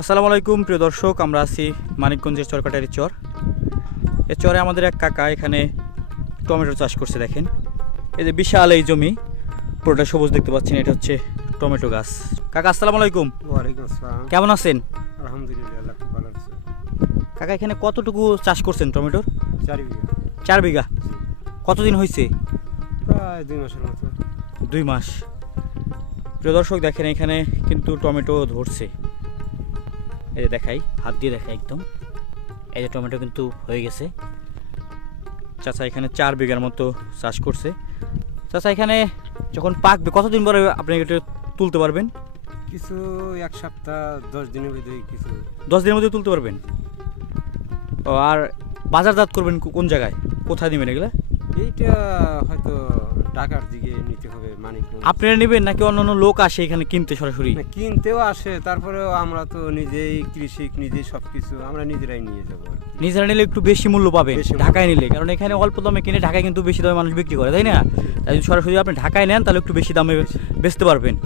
আসসালামু আলাইকুম প্রিয় দর্শক আমরা আছি মানিকগঞ্জের চরকাটারি চর। এ চরে আমাদের এক কাকা এখানে টমেটো চাষ করছে দেখেন। এই যে বিশাল এই জমি পুরোটা সবুজ দেখতে পাচ্ছেন এটা হচ্ছে টমেটো গাছ। কাকা আসসালামু আলাইকুম। ওয়ালাইকুম আসসালাম। কেমন আছেন? আলহামদুলিল্লাহ খুব ভালো আছে। কাকা এখানে কতটুকু চাষ করছেন টমেটোর? চারি বিঘা। চার বিঘা? কতদিন হয়েছে প্রায় দুই মাসের মতো। দুই মাস। প্রিয় দর্শক দেখেন এখানে কিন্তু টমেটো ধরছে। এই যে দেখাই হাত দিয়ে দেখাই একদম। এই যে টমেটো কিন্তু হয়ে গেছে। চাচা এখানে চার বিঘার মতো চাষ করছে। চাচা এখানে যখন পাকবে কতদিন পরে আপনি এটা তুলতে পারবেন? কিছু এক সপ্তাহ দশ দিনের মধ্যে কিছু। দশ দিনের মধ্যে তুলতে পারবেন? ও আর বাজারজাত করবেন কোন জায়গায়? কোথায় নেবেন এগুলা? এইটা হয়তো ঢাকার দিকে নিতে হবে মানিক আপনারা নেবেন নাকি অন্য অন্য লোক আসে এখানে কিনতে সরাসরি? কিনতেও আসে তারপরেও আমরা তো নিজেই কৃষিক নিজেই সব কিছু আমরা নিজেরাই নিয়ে যাব আর কি। নিজেরা নিলে একটু বেশি মূল্য পাবেন বেশি মূল্য। ঢাকায় নিলে। কারণ এখানে অল্প দামে কিনে ঢাকায় কিন্তু বেশি দামে মানুষ বিক্রি করে তাই না? তাই যদি সরাসরি আপনি ঢাকায় নেন তাহলে একটু বেশি দামে বেচতে পারবেন।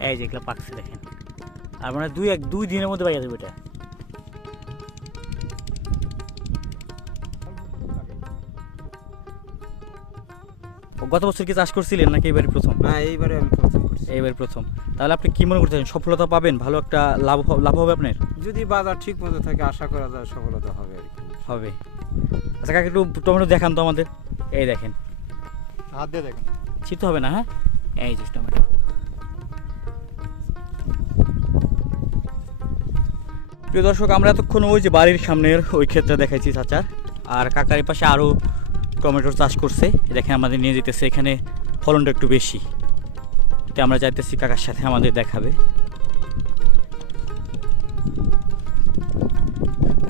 এই যে এগুলো পাকছে দেখেন। আর মানে দুই এক দুই দিনের মধ্যে পাইয়া যাবে এটা। গত বছর কি চাষ করছিলেন নাকি এবারে প্রথম? হ্যাঁ এইবারে আমি প্রথম করছি। এইবার প্রথম। তাহলে আপনি কি মনে করতেছেন সফলতা পাবেন? ভালো একটা লাভ লাভ হবে আপনার? যদি বাজার ঠিক মতো থাকে আশা করা যায় সফলতা হবে আর কি। হবে। আচ্ছা কাকে একটু টমেটো দেখান তো আমাদের। এই দেখেন। হাত দিয়ে দেখুন। চিত হবে না হ্যাঁ? এই যে টমেটো। প্রিয় দর্শক আমরা এতক্ষণ ওই যে বাড়ির সামনের ওই ক্ষেত্রে দেখাইছি চাচার। আর কাকার পাশে আরও টমেটোর চাষ করছে দেখেন আমাদের নিয়ে যেতেছে এখানে ফলনটা একটু বেশি। তো আমরা চাইতেছি কাকার সাথে আমাদের দেখাবে।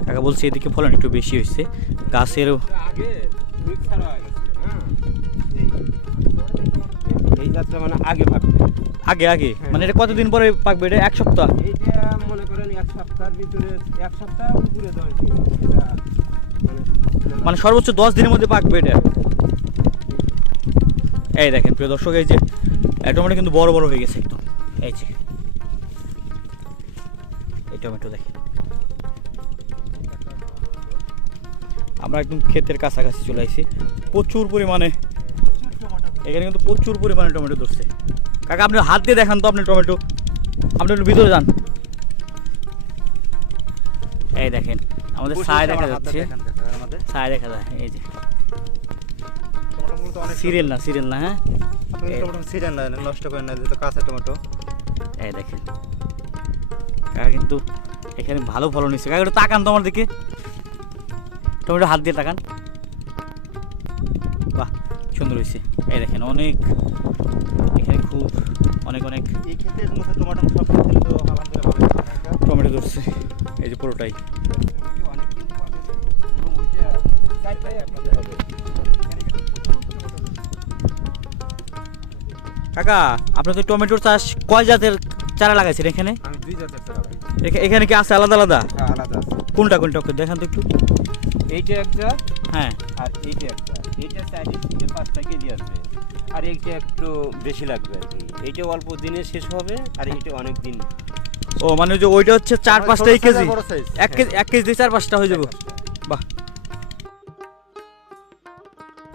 কাকা বলছে এদিকে ফলন একটু বেশি হয়েছে গাছের হয়ে হ্যাঁ মানে আগে আগে আগে? মানে এটা কতদিন পরে পাকবে? এটা এক সপ্তাহ? মনে করেন এক সপ্তাহের ভিতরে এক সপ্তাহ মানে সর্বোচ্চ দশ দিনের মধ্যে পাকবে এটা। এই দেখেন প্রিয় দর্শক এই যে টমেটো কিন্তু বড় বড় হয়ে গেছে একদম। এই যে। এই টমেটো দেখেন। আমরা একদম ক্ষেতের কাছাকাছি চলে আসছি প্রচুর পরিমাণে এখানে কিন্তু প্রচুর পরিমাণে টমেটো ধরছে। কাকা আপনি হাত দিয়ে দেখান তো আপনি টমেটো। আপনি একটু ভিতরে যান। এই দেখেন আমাদের ছায় দেখা যাচ্ছে। ছায়া দেখা যায় এই যে। সিরিয়াল না সিরিয়াল না হ্যাঁ? সিজন না নষ্ট করেন না যেহেতু কাঁচা টমেটো। এই দেখেন। কাকা কিন্তু এখানে ভালো ফলন হয়েছে। কাকা একটু তাকান তো আমার দিকে। টমেটো হাত দিয়ে তাকান। বাহ সুন্দর হয়েছে। এই দেখেন অনেক এখানে খুব অনেক অনেক। টমেটো ধরছে। এই যে পুরোটাই। কাকা আপনি তো টমেটোর চাষ কয় জাতের চারা লাগাইছেন এখানে? আমি দুই জাতের চারা ভাই এখানে কি আছে আলাদা আলাদা? হ্যাঁ আলাদা আছে। কোনটা কোনটা দেখান তো একটু। এইটা এক জাত হ্যাঁ। আর এইটা একটা এইটা থেকে পাঁচটা কেজি আসবে আর এইটা একটু বেশি লাগবে আর কি। এইটা অল্প দিনে শেষ হবে আর এইটা অনেক দিন। ও মানে যে ওইটা হচ্ছে চার পাঁচটা ছোট কেজি। size? এক কেজি এক কেজি চার পাঁচটা হয়ে যাবে। বাহ।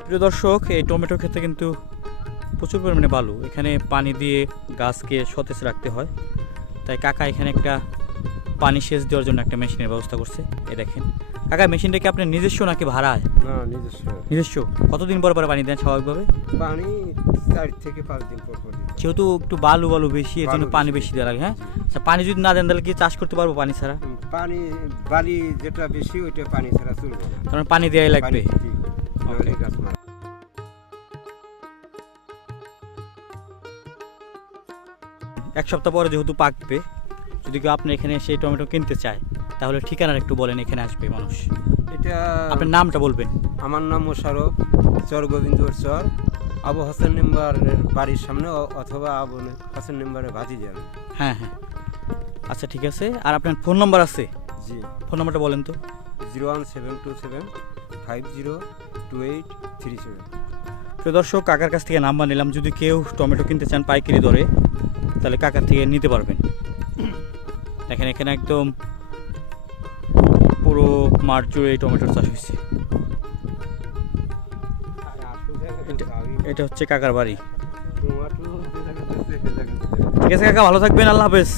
প্রিয় দর্শক এই টমেটো খেতে কিন্তু প্রচুর পরিমাণে বালু। এখানে পানি দিয়ে গাছকে সতেজ রাখতে হয়। তাই কাকা এখানে একটা পানি সেচ দেওয়ার জন্য একটা মেশিনের ব্যবস্থা করছে। এ দেখেন। কাকা মেশিনটা কি আপনার নিজস্ব নাকি ভাড়ায়? না নিজস্ব। নিজস্ব? কতদিন পর পর পানি দেন স্বাভাবিকভাবে? পানি চার থেকে পাঁচ দিন পর পর যেহেতু একটু বালু বালু বেশি এর জন্য পানি বেশি। দেওয়া লাগে হ্যাঁ? আচ্ছা পানি যদি না দেন তাহলে কি চাষ করতে পারব পানি ছাড়া? পানি বালি যেটা বেশি ওইটা পানি ছাড়া চলবে কারণ পানি দেওয়াই লাগবে? এক সপ্তাহ পরে যেহেতু পাকবে যদি কেউ আপনি এখানে সেই টমেটো কিনতে চায় তাহলে ঠিকানার একটু বলেন এখানে আসবে মানুষ। এটা আপনার নামটা বলবেন। আমার নাম মোশারফ চর গোবিন্দর চর। আবু হাসান মেম্বারের বাড়ির সামনে অথবা আবু হাসান মেম্বারের ভাতি যাবে হ্যাঁ হ্যাঁ। আচ্ছা ঠিক আছে। আর আপনার ফোন নাম্বার আছে? জি। ফোন নাম্বারটা বলেন তো। Zero one seven two seven five zero two eight three seven. প্রিয় দর্শক কাকার কাছ থেকে নাম্বার নিলাম। যদি কেউ টমেটো কিনতে চান পাইকারি দরে তাহলে কাকার থেকে নিতে পারবেন। দেখেন এখানে একদম পুরো মাঠ জুড়ে টমেটো টমেটোর চাষ হয়েছে। এটা হচ্ছে কাকার বাড়ি। ঠিক আছে কাকা, ভালো থাকবেন, আল্লাহ হাফেজ।